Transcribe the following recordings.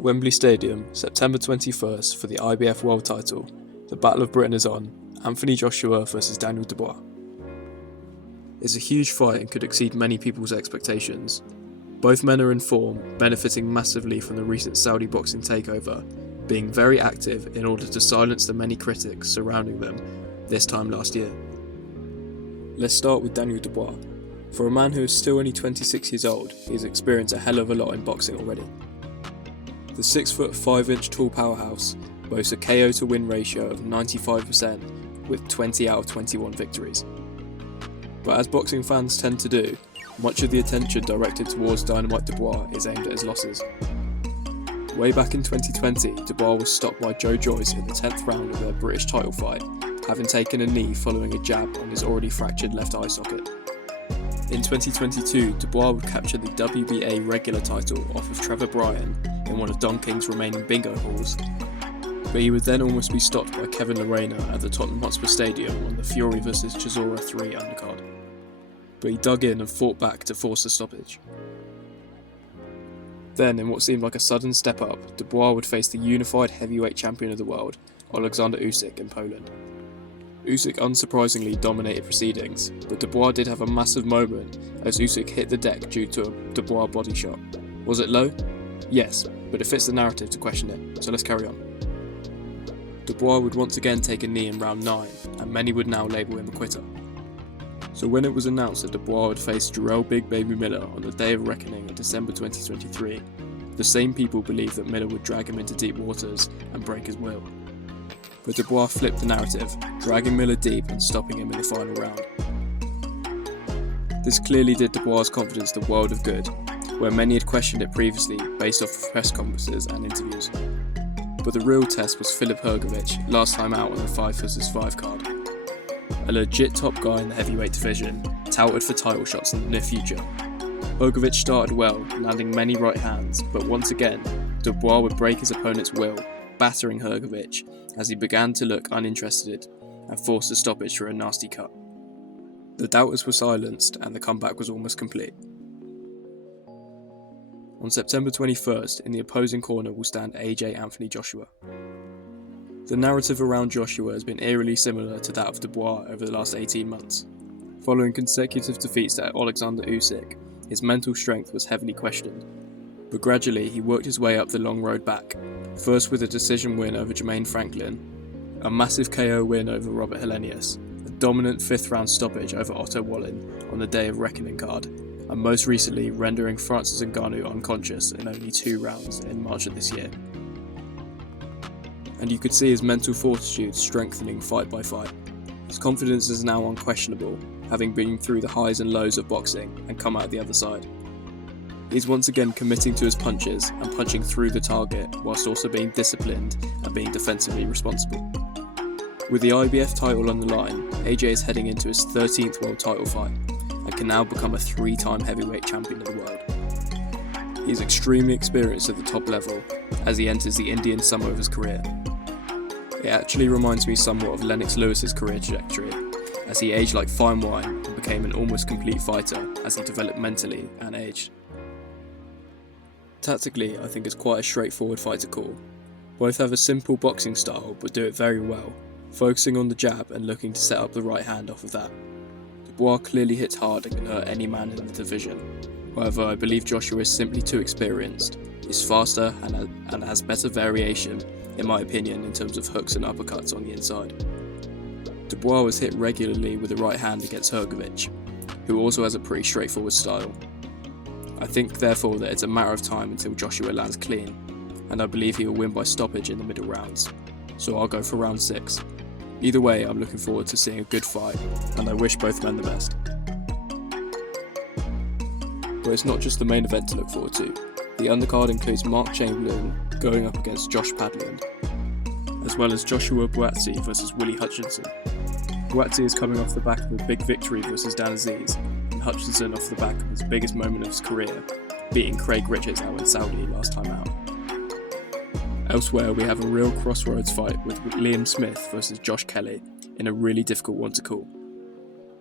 Wembley Stadium, September 21st for the IBF World title. The Battle of Britain is on. Anthony Joshua versus Daniel Dubois. It's a huge fight and could exceed many people's expectations. Both men are in form, benefiting massively from the recent Saudi boxing takeover, being very active in order to silence the many critics surrounding them this time last year. Let's start with Daniel Dubois. For a man who is still only 26 years old, he has experienced a hell of a lot in boxing already. The 6' 5" tall powerhouse boasts a KO to win ratio of 95% with 20 out of 21 victories. But as boxing fans tend to do, much of the attention directed towards Dynamite Dubois is aimed at his losses. Way back in 2020, Dubois was stopped by Joe Joyce in the 10th round of their British title fight, having taken a knee following a jab on his already fractured left eye socket. In 2022, Dubois would capture the WBA regular title off of Trevor Bryan in one of Don King's remaining bingo halls, but he would then almost be stopped by Kevin Lerena at the Tottenham Hotspur Stadium on the Fury vs Chisora 3 undercard. But he dug in and fought back to force the stoppage. Then, in what seemed like a sudden step up, Dubois would face the unified heavyweight champion of the world, Alexander Usyk, in Poland. Usyk unsurprisingly dominated proceedings, but Dubois did have a massive moment as Usyk hit the deck due to a Dubois body shot. Was it low? Yes, but it fits the narrative to question it, so let's carry on. Dubois would once again take a knee in round 9, and many would now label him a quitter. So when it was announced that Dubois would face Jarrell Big Baby Miller on the Day of Reckoning in December 2023, the same people believed that Miller would drag him into deep waters and break his will. But Dubois flipped the narrative, dragging Miller deep and stopping him in the final round. This clearly did Dubois' confidence the world of good, where many had questioned it previously based off of press conferences and interviews. But the real test was Filip Hrgović, last time out on the 5 vs 5 card. A legit top guy in the heavyweight division, touted for title shots in the near future. Hrgović started well, landing many right hands, but once again, Dubois would break his opponent's will, battering Hrgović as he began to look uninterested and forced a stoppage for a nasty cut. The doubters were silenced and the comeback was almost complete. On September 21st, in the opposing corner will stand AJ Anthony Joshua. The narrative around Joshua has been eerily similar to that of Dubois over the last 18 months. Following consecutive defeats to Alexander Usyk, his mental strength was heavily questioned, but gradually he worked his way up the long road back, first with a decision win over Jermaine Franklin, a massive KO win over Robert Helenius, a dominant 5th round stoppage over Otto Wallin on the Day of Reckoning card, and most recently rendering Francis Ngannou unconscious in only 2 rounds in March of this year. And you could see his mental fortitude strengthening fight by fight. His confidence is now unquestionable, having been through the highs and lows of boxing and come out the other side. He's once again committing to his punches and punching through the target whilst also being disciplined and being defensively responsible. With the IBF title on the line, AJ is heading into his 13th world title fight and can now become a 3-time heavyweight champion of the world. He is extremely experienced at the top level as he enters the Indian summer of his career. It actually reminds me somewhat of Lennox Lewis's career trajectory, as he aged like fine wine and became an almost complete fighter as he developed mentally and aged. Tactically, I think it's quite a straightforward fight to call. Both have a simple boxing style but do it very well, focusing on the jab and looking to set up the right hand off of that. Dubois clearly hits hard and can hurt any man in the division. However, I believe Joshua is simply too experienced, is faster and has better variation, in my opinion, in terms of hooks and uppercuts on the inside. Dubois was hit regularly with the right hand against Hrgović, who also has a pretty straightforward style. I think therefore that it's a matter of time until Joshua lands clean, and I believe he will win by stoppage in the middle rounds, so I'll go for round 6. Either way, I'm looking forward to seeing a good fight, and I wish both men the best. But it's not just the main event to look forward to. The undercard includes Mark Chamberlain going up against Josh Padland, as well as Joshua Buatsi versus Willie Hutchinson. Buatsi is coming off the back of a big victory versus Dan Aziz, and Hutchinson off the back of his biggest moment of his career, beating Craig Richards out in Saudi last time out. Elsewhere, we have a real crossroads fight with Liam Smith versus Josh Kelly in a really difficult one to call.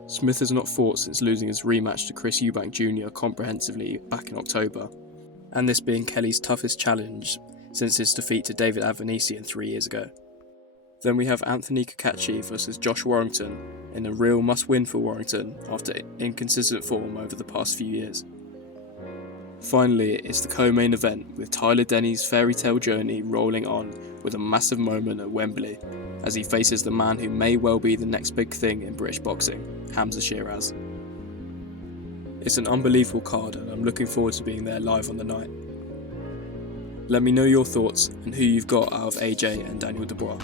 Smith has not fought since losing his rematch to Chris Eubank Jr. comprehensively back in October, and this being Kelly's toughest challenge since his defeat to David Avanesian 3 years ago. Then we have Anthony Cacace versus Josh Warrington in a real must-win for Warrington after inconsistent form over the past few years. Finally, it's the co-main event with Tyler Denny's fairy tale journey rolling on with a massive moment at Wembley as he faces the man who may well be the next big thing in British boxing, Hamza Shiraz. It's an unbelievable card and I'm looking forward to being there live on the night. Let me know your thoughts and who you've got out of AJ and Daniel Dubois.